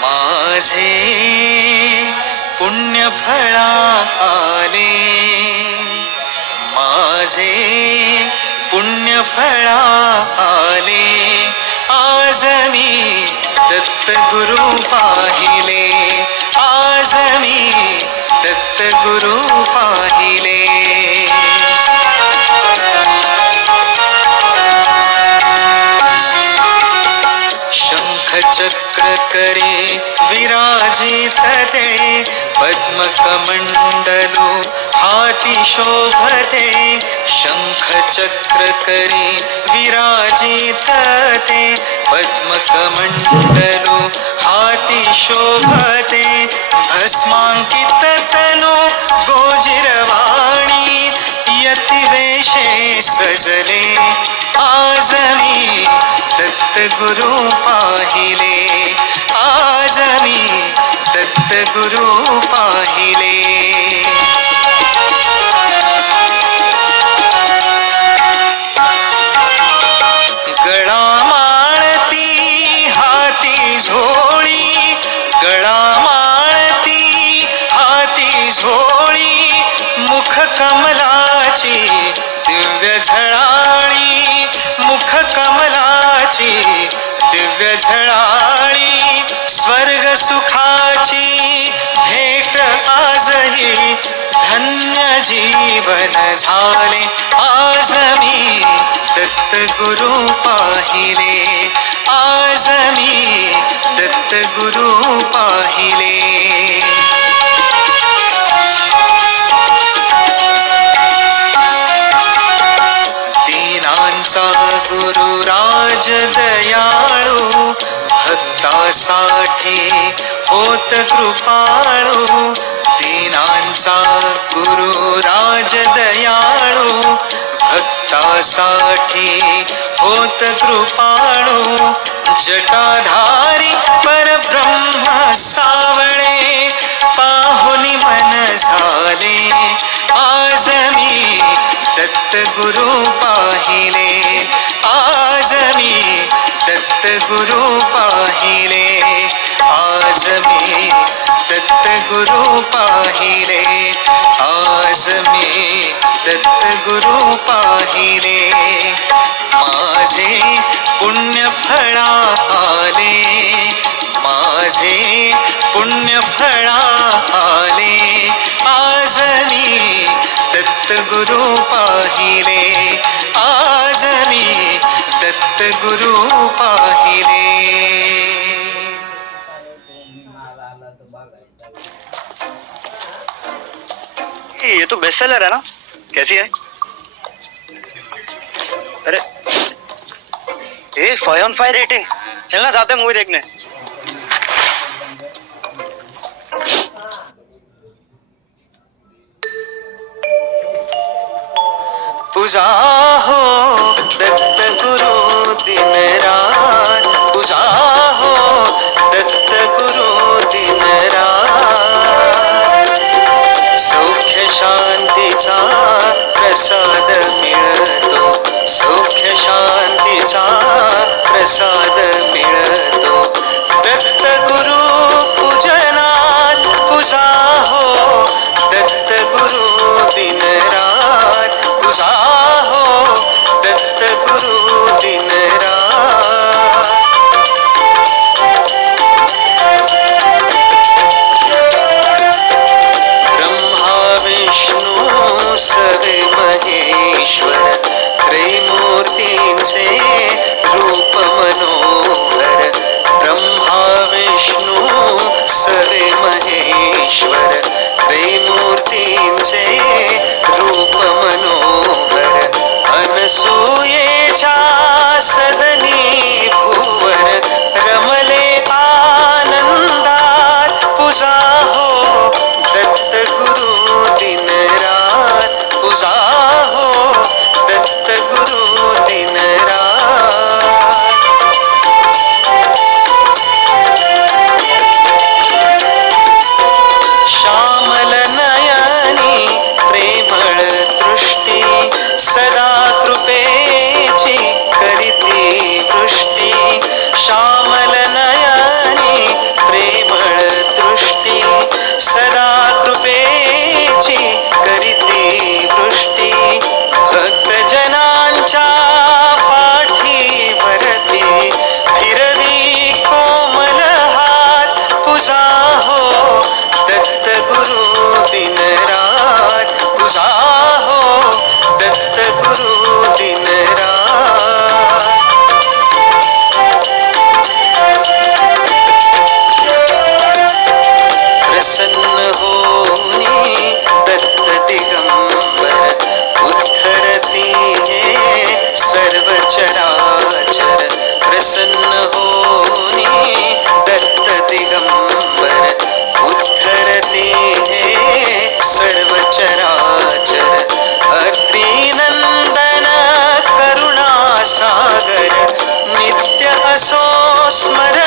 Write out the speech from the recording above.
माझे पुण्यफळा आले माझे पुण्यफळा आले गुरु पाहिले, आज मी दत्त गुरु पाहिले. शंख चक्र करे विराजित ते पद्म कमंडलो हाती शोभते शंख चक्र करे विराजित ते पद्म कमंडलो हाती शोभते, भस्मांकित तनु गोजिरवाणी यतिवेशे सजले आज मी दत्त गुरु पाहिले आज मी दत्त गुरु पाहिले। मुख कमलाची, दिव्य झळाळी. मुख कमलाची, दिव्य झळाळी. स्वर्ग सुखाची भेट आजही धन्य जीवन झाले. आज मी दत्त गुरु पाहिले. आज मी दत्त गुरु पाहिले. राज दयाळू भक्तासाठी होत कृपाळू, दीनांचा गुरु राज दयाळू भक्तासाठी होत कृपाळू, जटाधारी पर परब्रह्म सावळे, पाहुनी मन झाले, आज मी गुरु पाहिले. आज मी दत्त गुरु पाहिले. आज मी दत्त गुरु पाहिले. माझे पुण्य फळा आले माझे पुण्य फळा आले आज मी दत्त गुरु पाहिले. आज मी गुरु पाहिले ये तो बेस्ट सेलर है ना? कैसी है? अरे ये फाइव ऑन फाइव रेटिंग चलना चाहते हैं मूवी देखने। पूजा हो So. smutter